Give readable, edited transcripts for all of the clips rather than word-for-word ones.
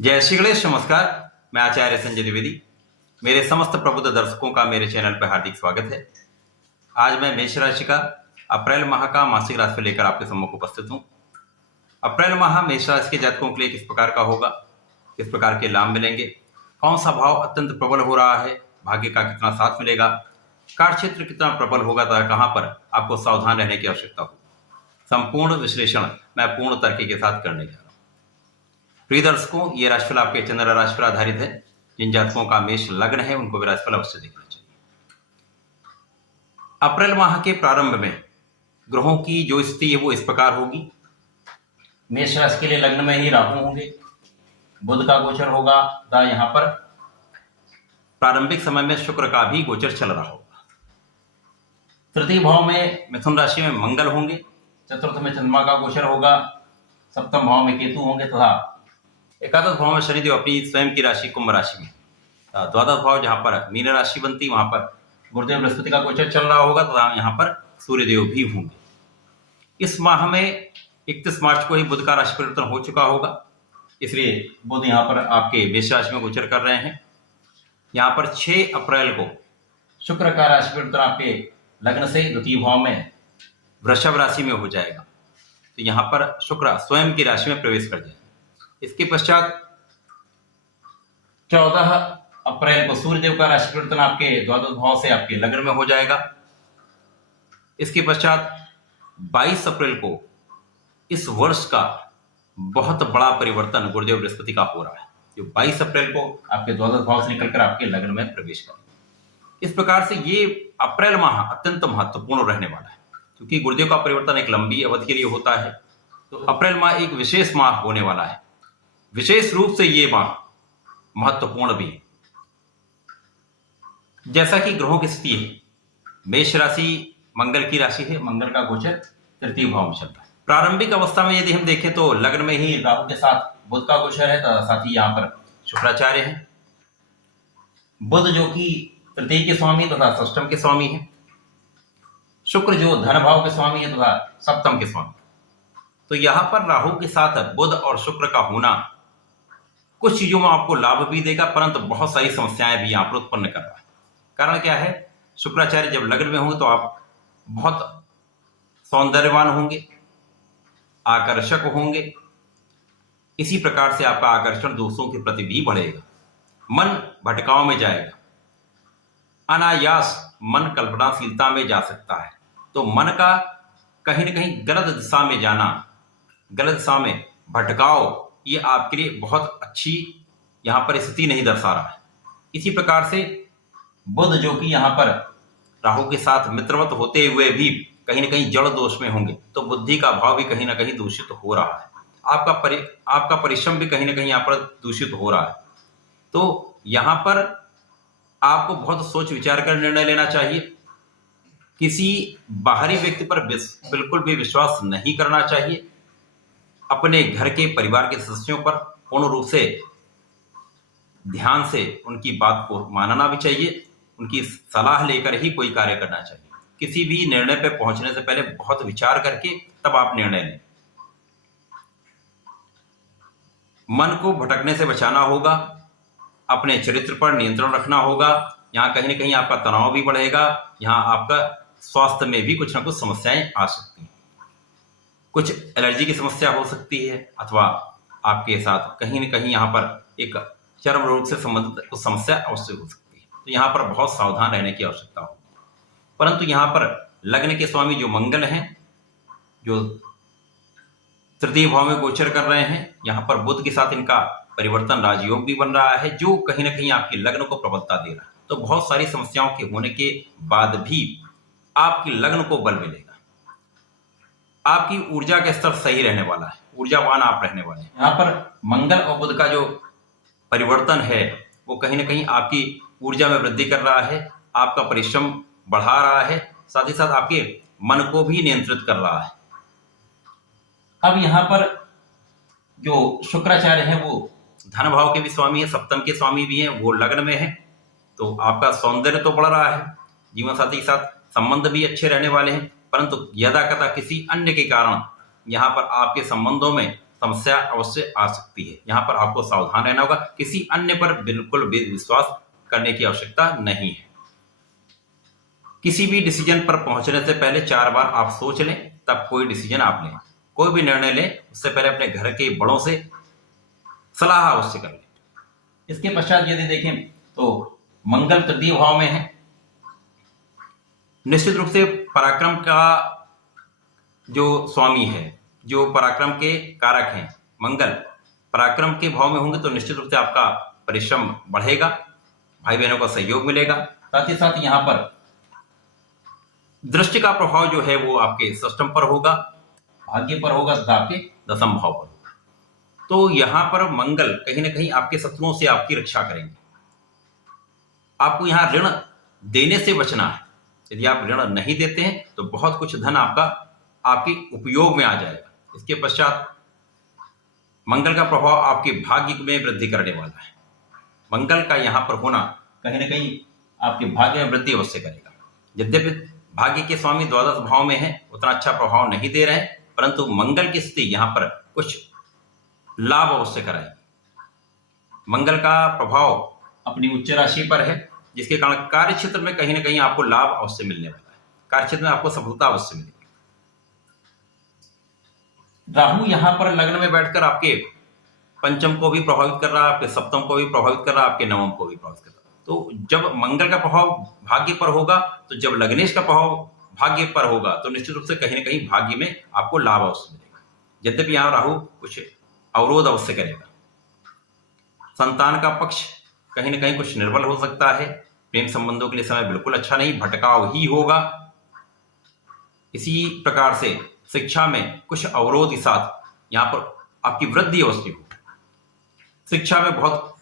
जय श्री गणेश। नमस्कार, मैं आचार्य संजय द्विवेदी। मेरे समस्त प्रबुद्ध दर्शकों का मेरे चैनल पर हार्दिक स्वागत है। आज मैं मेष राशि का अप्रैल माह का मासिक राशि लेकर आपके सम्मुख उपस्थित हूं। अप्रैल माह मेष राशि के जातकों के लिए किस प्रकार का होगा, किस प्रकार के लाभ मिलेंगे, कौन सा भाव अत्यंत प्रबल हो रहा है, भाग्य का कितना साथ मिलेगा, कार्य क्षेत्र कितना प्रबल होगा तथा कहां पर आपको सावधान रहने की आवश्यकता हो, संपूर्ण विश्लेषण मैं पूर्ण तर्क के साथ करने जा रहा हूं। प्रिय दर्शकों, ये राशिफल आपके चंद्र राशि पर आधारित है। जिन जातकों का मेष लग्न है उनको भी राशिफल अवश्य देखना चाहिए। अप्रैल माह के प्रारंभ में ग्रहों की जो स्थिति है वो इस प्रकार होगी। मेष राशि के लिए लग्न में ही राहु होंगे, बुध का गोचर होगा तथा यहाँ पर प्रारंभिक समय में शुक्र का भी गोचर चल रहा होगा। तृतीय भाव में मिथुन राशि में मंगल होंगे, चतुर्थ में चंद्रमा का गोचर होगा, सप्तम भाव में केतु होंगे तथा एकादश भाव में शनिदेव अपनी स्वयं की राशि कुंभ राशि में, द्वादश भाव जहां पर मीन राशि बनती वहां पर गुरुदेव बृहस्पति का गोचर चल रहा होगा तथा यहाँ पर सूर्यदेव भी होंगे। इस माह में 31 मार्च को ही बुध का राशि परिवर्तन हो चुका होगा, इसलिए बुध यहाँ पर आपके मेष राशि में गोचर कर रहे हैं। यहाँ पर 6 अप्रैल को शुक्र का राशि परिवर्तन आपके लग्न से द्वितीय भाव में वृषभ राशि में हो जाएगा, तो यहाँ पर शुक्र स्वयं की राशि में प्रवेश कर जाएगा। इसके पश्चात 14 अप्रैल को सूर्यदेव का राशि परिवर्तन आपके द्वादश भाव से आपके लग्न में हो जाएगा। इसके पश्चात 22 अप्रैल को इस वर्ष का बहुत बड़ा परिवर्तन गुरुदेव बृहस्पति का हो रहा है, जो 22 अप्रैल को आपके द्वादश भाव से निकलकर आपके लग्न में प्रवेश करेगा। इस प्रकार से ये अप्रैल माह अत्यंत महत्वपूर्ण रहने वाला है, क्योंकि गुरुदेव का परिवर्तन एक लंबी अवधि के लिए होता है। तो अप्रैल माह एक विशेष माह होने वाला है, विशेष रूप से ये माह महत्वपूर्ण भी है। जैसा कि ग्रहों की स्थिति है, मेष राशि मंगल की राशि है, मंगल का गोचर तृतीय भाव में चलता है। प्रारंभिक अवस्था में यदि हम देखें तो लग्न में ही राहु के साथ बुध का गोचर है तथा साथ ही यहाँ पर शुक्राचार्य है। बुध जो कि तृतीय के स्वामी तथा षष्टम के स्वामी है, शुक्र जो धन भाव के स्वामी है तथा सप्तम के स्वामी। तो यहां पर राहु के साथ बुध और शुक्र का होना कुछ चीजों में आपको लाभ भी देगा, परंतु बहुत सारी समस्याएं भी यहां पर उत्पन्न कर रहा है। कारण क्या है? शुक्राचार्य जब लग्न में होंगे तो आप बहुत सौंदर्यवान होंगे, आकर्षक होंगे। इसी प्रकार से आपका आकर्षण दूसरों के प्रति भी बढ़ेगा, मन भटकाव में जाएगा, अनायास मन कल्पनाशीलता में जा सकता है। तो मन का कहीं न कहीं गलत दिशा में जाना, गलत दिशा में भटकाव, ये आपके लिए बहुत अच्छी यहां पर स्थिति नहीं दर्शा रहा है। इसी प्रकार से बुध जो कि यहां पर राहु के साथ मित्रवत होते हुए भी कहीं न कहीं जड़ दोष में होंगे, तो बुद्धि का भाव भी कहीं न कहीं दूषित हो रहा है। आपका परिश्रम भी कहीं न कहीं यहाँ पर दूषित हो रहा है। तो यहाँ पर आपको बहुत सोच विचार कर निर्णय लेना चाहिए। किसी बाहरी व्यक्ति पर बिल्कुल भी विश्वास नहीं करना चाहिए। अपने घर के परिवार के सदस्यों पर पूर्ण रूप से ध्यान से उनकी बात को मानना भी चाहिए। उनकी सलाह लेकर ही कोई कार्य करना चाहिए। किसी भी निर्णय पर पहुंचने से पहले बहुत विचार करके तब आप निर्णय लें। मन को भटकने से बचाना होगा, अपने चरित्र पर नियंत्रण रखना होगा। यहाँ कहीं न कहीं आपका तनाव भी बढ़ेगा, यहाँ आपका स्वास्थ्य में भी कुछ ना कुछ समस्याएं आ सकती हैं। कुछ एलर्जी की समस्या हो सकती है, अथवा आपके साथ कहीं न कहीं यहाँ पर एक चर्म रोग से संबंधित कुछ समस्या अवश्य हो सकती है। तो यहाँ पर बहुत सावधान रहने की आवश्यकता होगी। परंतु यहाँ पर लग्न के स्वामी जो मंगल हैं, जो तृतीय भाव में गोचर कर रहे हैं, यहाँ पर बुध के साथ इनका परिवर्तन राजयोग भी बन रहा है, जो कहीं न कहीं आपके लग्न को प्रबलता दे रहा है। तो बहुत सारी समस्याओं के होने के बाद भी आपकी लग्न को बल मिलेगा। आपकी ऊर्जा का स्तर सही रहने वाला है, ऊर्जावान आप रहने वाले हैं। यहाँ पर मंगल और बुध का जो परिवर्तन है वो कहीं न कहीं आपकी ऊर्जा में वृद्धि कर रहा है, आपका परिश्रम बढ़ा रहा है, साथ ही साथ आपके मन को भी नियंत्रित कर रहा है। अब यहाँ पर जो शुक्राचार्य है वो धन भाव के भी स्वामी है, सप्तम के स्वामी भी हैं, वो लग्न में है। तो आपका सौंदर्य तो बढ़ रहा है, जीवन साथी के साथ संबंध भी अच्छे रहने वाले हैं, परंतु यदा कदा किसी अन्य के कारण यहाँ पर आपके संबंधों में समस्या अवश्य आ सकती है। यहाँ पर आपको सावधान रहना होगा, किसी अन्य पर बिल्कुल भी विश्वास करने की आवश्यकता नहीं है। किसी भी डिसीजन पर पहुंचने से पहले 4 बार आप सोच लें, तब कोई डिसीजन आप लें। कोई भी निर्णय लें उससे पहले अपने घर के बड़ों से सलाह अवश्य कर लें। इसके पश्चात यदि देखें तो मंगल तृतीय भाव में है। निश्चित रूप से पराक्रम का जो स्वामी है, जो पराक्रम के कारक हैं, मंगल पराक्रम के भाव में होंगे तो निश्चित रूप से आपका परिश्रम बढ़ेगा, भाई बहनों का सहयोग मिलेगा। साथ ही साथ यहाँ पर दृष्टि का प्रभाव जो है वो आपके षष्ठम पर होगा, भाग्य पर होगा तथा आपके दशम भाव पर होगा। तो यहाँ पर मंगल कहीं ना कहीं आपके शत्रुओं से आपकी रक्षा करेंगे। आपको यहाँ ऋण देने से बचना है। यदि आप ऋण नहीं देते हैं तो बहुत कुछ धन आपके उपयोग में आ जाएगा। इसके पश्चात मंगल का प्रभाव आपके भाग्य में वृद्धि करने वाला है। मंगल का यहाँ पर होना कहीं ना कहीं आपके भाग्य में वृद्धि अवश्य करेगा। यद्यपि भाग्य के स्वामी द्वादश भाव में है, उतना अच्छा प्रभाव नहीं दे रहे हैं, परंतु मंगल की स्थिति यहाँ पर कुछ लाभ अवश्य कराएगी। मंगल का प्रभाव अपनी उच्च राशि पर है, जिसके कारण कार्य क्षेत्र में कहीं ना कहीं आपको लाभ अवश्य मिलने वाला है। कार्य क्षेत्र में आपको सफलता अवश्य मिलेगी। राहु यहाँ पर लग्न में बैठकर आपके पंचम को भी प्रभावित कर रहा है, आपके सप्तम को भी प्रभावित कर रहा है, आपके नवम को भी प्रभावित कर रहा है। तो जब मंगल का प्रभाव भाग्य पर होगा, तो जब लग्नेश का प्रभाव भाग्य पर होगा तो निश्चित रूप से कहीं ना कहीं भाग्य में आपको लाभ अवश्य मिलेगा। यद्यपि यहाँ राहु कुछ अवरोध अवश्य करेगा। संतान का पक्ष कहीं ना कहीं कुछ निर्बल हो सकता है। प्रेम संबंधों के लिए समय बिल्कुल अच्छा नहीं, भटकाव ही होगा। इसी प्रकार से शिक्षा में कुछ अवरोध के साथ यहाँ पर आपकी वृद्धि अवश्य होगी। शिक्षा में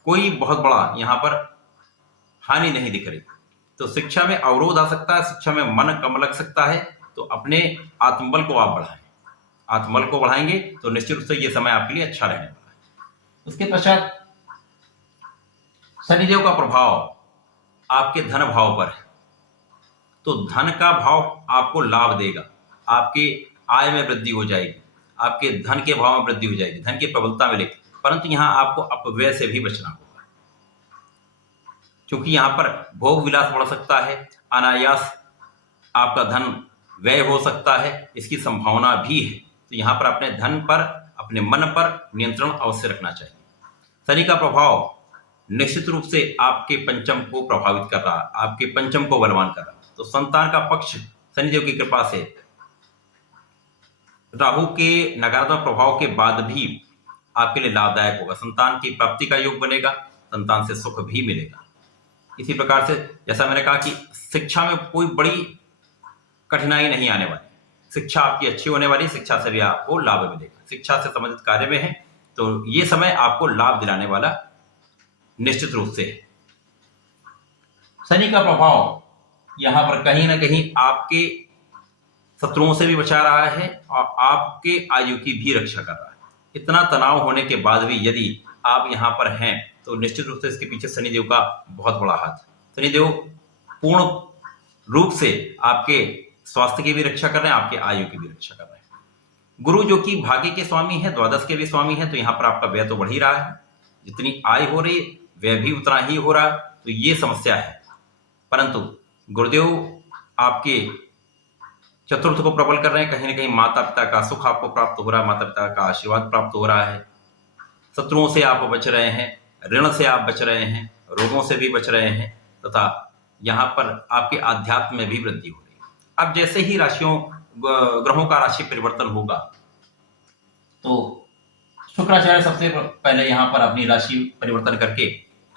कोई बहुत बड़ा यहाँ पर हानि नहीं दिख रही। तो शिक्षा में अवरोध आ सकता है, शिक्षा में मन कम लग सकता है। तो अपने आत्मबल को आप बढ़ाएं। आत्मबल को बढ़ाएंगे तो निश्चित रूप से ये समय आपके लिए अच्छा रहने वाला है। उसके पश्चात शनिदेव का प्रभाव आपके धन भाव पर है। तो धन का भाव आपको लाभ देगा, आपके आय में वृद्धि हो जाएगी, आपके धन के भाव में वृद्धि हो जाएगी, धन की प्रबलता मिलेगी। परंतु यहाँ आपको अपव्यय से भी बचना होगा, क्योंकि यहाँ पर भोग विलास बढ़ सकता है, अनायास आपका धन व्यय हो सकता है, इसकी संभावना भी है। तो यहाँ पर अपने धन पर, अपने मन पर नियंत्रण अवश्य रखना चाहिए। शनि का प्रभाव निश्चित रूप से आपके पंचम को प्रभावित कर रहा है, आपके पंचम को बलवान कर रहा है। तो संतान का पक्ष शनिदेव की कृपा से राहु के नकारात्मक प्रभाव के बाद भी आपके लिए लाभदायक होगा। संतान की प्राप्ति का योग बनेगा, संतान से सुख भी मिलेगा। इसी प्रकार से जैसा मैंने कहा कि शिक्षा में कोई बड़ी कठिनाई नहीं आने वाली, शिक्षा आपकी अच्छी होने वाली, शिक्षा से भी आपको लाभ मिलेगा। शिक्षा से संबंधित कार्य में है तो ये समय आपको लाभ दिलाने वाला निश्चित रूप से है। शनि का प्रभाव यहां पर कहीं ना कहीं आपके शत्रुओं से भी बचा रहा है और आपके आयु की भी रक्षा कर रहा है। इतना तनाव होने के बाद भी यदि आप यहाँ पर हैं तो निश्चित रूप से इसके पीछे शनिदेव का बहुत बड़ा हाथ है। शनिदेव पूर्ण रूप से आपके स्वास्थ्य की भी रक्षा कर रहे हैं, आपके आयु की भी रक्षा कर रहे हैं। गुरु जो कि भाग्य के स्वामी है, द्वादश के भी स्वामी है, तो यहाँ पर आपका व्यय तो बढ़ ही रहा है। जितनी आय हो रही है व्यय भी उतना ही हो रहा है, तो ये समस्या है। परंतु गुरुदेव आपके चतुर्थ को प्रबल कर रहे हैं। कहीं ना कहीं माता पिता का सुख आपको प्राप्त हो रहा है, माता पिता का आशीर्वाद प्राप्त हो रहा है। शत्रुओं से आप बच रहे हैं, ऋण से आप बच रहे हैं, रोगों से भी बच रहे हैं, तथा यहाँ पर आपके आध्यात्म में भी वृद्धि हो रही है। अब जैसे ही ग्रहों का राशि परिवर्तन होगा तो शुक्राचार्य सबसे पहले यहाँ पर अपनी राशि परिवर्तन करके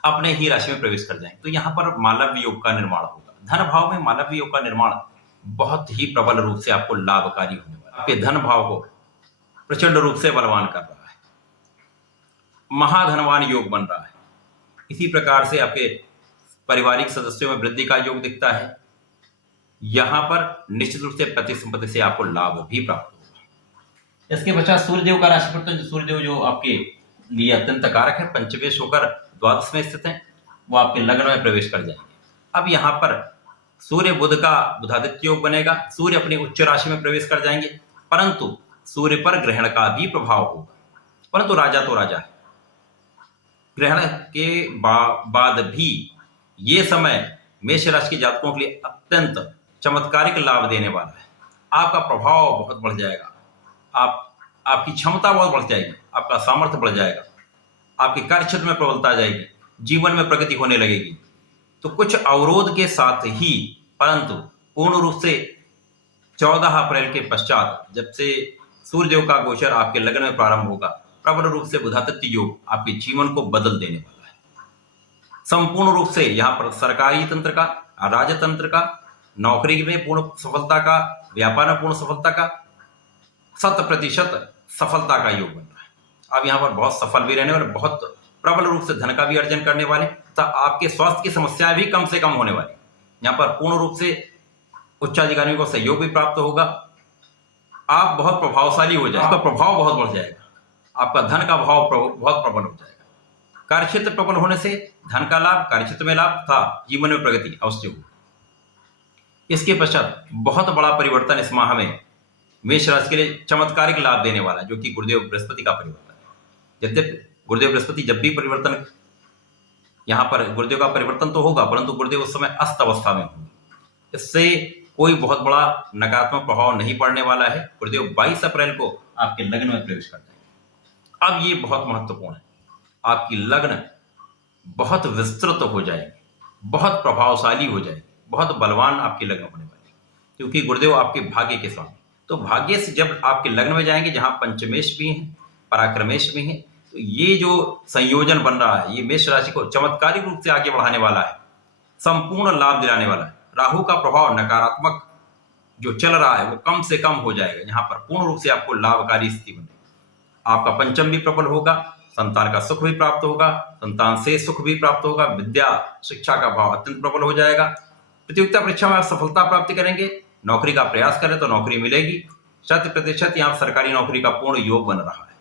अपने ही राशि में प्रवेश कर जाएंगे। तो यहाँ पर मालव्य योग का निर्माण होगा। धन भाव में मालव्य योग का निर्माण बहुत ही प्रबल रूप से आपको लाभकारी होने वाला है। आपके धन भाव को प्रचंड रूप से बलवान कर रहा है, महाधनवान योग बन रहा है। इसी प्रकार से आपके पारिवारिक सदस्यों में वृद्धि का योग दिखता है। यहां पर निश्चित रूप से पति संपत्ति से आपको लाभ भी प्राप्त होगा। इसके पश्चात सूर्यदेव का राशि परिवर्तन, सूर्यदेव जो आपके लिए अत्यंत कारक है, पंचमेश होकर द्वादश में स्थित है, वो आपके लग्न में प्रवेश कर जाएंगे। अब यहाँ पर सूर्य बुध का बुधादित्य योग बनेगा। सूर्य अपनी उच्च राशि में प्रवेश कर जाएंगे, परंतु सूर्य पर ग्रहण का भी प्रभाव होगा। परंतु राजा तो राजा है। ग्रहण के बाद भी ये समय मेष राशि के जातकों के लिए अत्यंत चमत्कारिक लाभ देने वाला है। आपका प्रभाव बहुत बढ़ जाएगा, आपकी क्षमता बहुत बढ़ जाएगी, आपका सामर्थ्य बढ़ जाएगा, आपके कार्य क्षेत्र में प्रबलता आ जाएगी, जीवन में प्रगति होने लगेगी। तो कुछ अवरोध के साथ ही, परंतु पूर्ण रूप से 14 अप्रैल के पश्चात, जब से सूर्यदेव का गोचर आपके लग्न में प्रारंभ होगा, प्रबल रूप से बुधादित्य योग आपके जीवन को बदल देने वाला है। संपूर्ण रूप से यहाँ पर सरकारी तंत्र का, राजतंत्र का, नौकरी में पूर्ण सफलता का, व्यापार में पूर्ण सफलता का, 100% सफलता का योग बन रहा है। आप यहाँ पर बहुत सफल भी रहने वाले, बहुत प्रबल रूप से धन का भी अर्जन करने वाले, तथा आपके स्वास्थ्य की समस्याएं भी कम से कम होने वाली। यहाँ पर पूर्ण रूप से उच्चाधिकारियों को सहयोग भी प्राप्त होगा। आप बहुत प्रभावशाली हो जाएगा, आपका प्रभाव बहुत बढ़ जाएगा, आपका धन का भाव बहुत प्रबल हो जाएगा। कार्यक्षेत्र प्रबल होने से धन का लाभ, कार्यक्षेत्र में लाभ तथा जीवन में प्रगति अवश्य हो। इसके पश्चात बहुत बड़ा परिवर्तन इस माह में मेष राशि के लिए चमत्कारिक लाभ देने वाला है, जो कि गुरुदेव बृहस्पति का परिवर्तन है। यद्यपि गुरुदेव बृहस्पति जब भी परिवर्तन, यहाँ पर गुरुदेव का परिवर्तन तो होगा, परंतु गुरुदेव उस समय अस्त अवस्था में होंगे। इससे कोई बहुत बड़ा नकारात्मक प्रभाव नहीं पड़ने वाला है। गुरुदेव 22 अप्रैल को आपके लग्न में प्रवेश कर जाएंगे। अब ये बहुत महत्वपूर्ण है, आपकी लग्न बहुत विस्तृत हो जाएगी, बहुत प्रभावशाली हो जाएगी, बहुत बलवान आपकी लग्न होने वाली है, क्योंकि गुरुदेव आपके भाग्य के स्वामी। तो भाग्य से जब आपके लग्न में जाएंगे, जहां पंचमेश भी है, पराक्रमेश भी है, तो ये जो संयोजन बन रहा है, ये मेष राशि को चमत्कारिक रूप से आगे बढ़ाने वाला है, संपूर्ण लाभ दिलाने वाला है। राहु का प्रभाव नकारात्मक जो चल रहा है वो कम से कम हो जाएगा। यहाँ पर पूर्ण रूप से आपको लाभकारी स्थिति बनेगी। आपका पंचम भी प्रबल होगा, संतान का सुख भी प्राप्त होगा, संतान से सुख भी प्राप्त होगा, विद्या शिक्षा का भाव अत्यंत प्रबल हो जाएगा। प्रतियोगिता परीक्षा में आप सफलता प्राप्ति करेंगे। नौकरी का प्रयास करें तो नौकरी मिलेगी। 100% यहाँ सरकारी नौकरी का पूर्ण योग बन रहा है।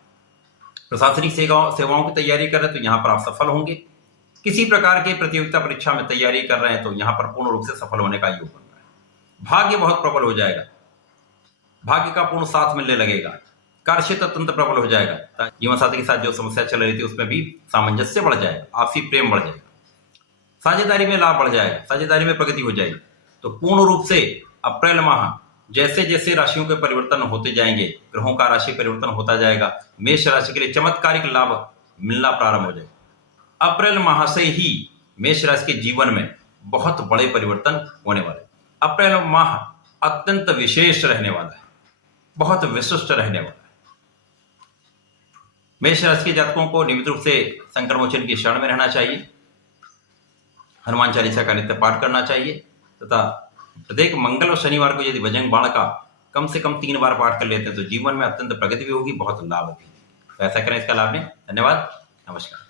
प्रशासनिक सेवाओं की तैयारी कर रहे हैं तो यहाँ पर आप सफल होंगे। किसी प्रकार के प्रतियोगिता परीक्षा में तैयारी कर रहे हैं तो यहाँ पर पूर्ण रूप से सफल होने का योग बन रहा है। भाग्य बहुत प्रबल हो जाएगा, भाग्य का पूर्ण साथ मिलने लगेगा, कार्यक्षेत्र अत्यंत प्रबल हो जाएगा। जीवन साथी के साथ जो समस्या चल रही थी उसमें भी सामंजस्य बढ़ जाएगा, आपसी प्रेम बढ़ जाएगा, साझेदारी में लाभ बढ़ जाएगा, साझेदारी में प्रगति हो जाएगी। तो पूर्ण रूप से अप्रैल माह जैसे जैसे राशियों के परिवर्तन होते जाएंगे, ग्रहों का राशि परिवर्तन होता जाएगा, मेष राशि के लिए चमत्कारिक लाभ मिलना प्रारंभ हो जाएगा। अप्रैल माह से ही मेष राशि के जीवन में बहुत बड़े परिवर्तन होने वाले। अप्रैल माह अत्यंत विशेष रहने वाला है, बहुत विशिष्ट रहने वाला है। मेष राशि के जातकों को नियमित रूप से संकट मोचन की शरण में रहना चाहिए, हनुमान चालीसा का नित्य पाठ करना चाहिए तथा प्रत्येक मंगल और शनिवार को यदि बजरंग बाण का कम से कम 3 बार पाठ कर लेते हैं तो जीवन में अत्यंत प्रगति भी होगी, बहुत लाभ भी। तो ऐसा करें, इसका लाभ लें। धन्यवाद, नमस्कार।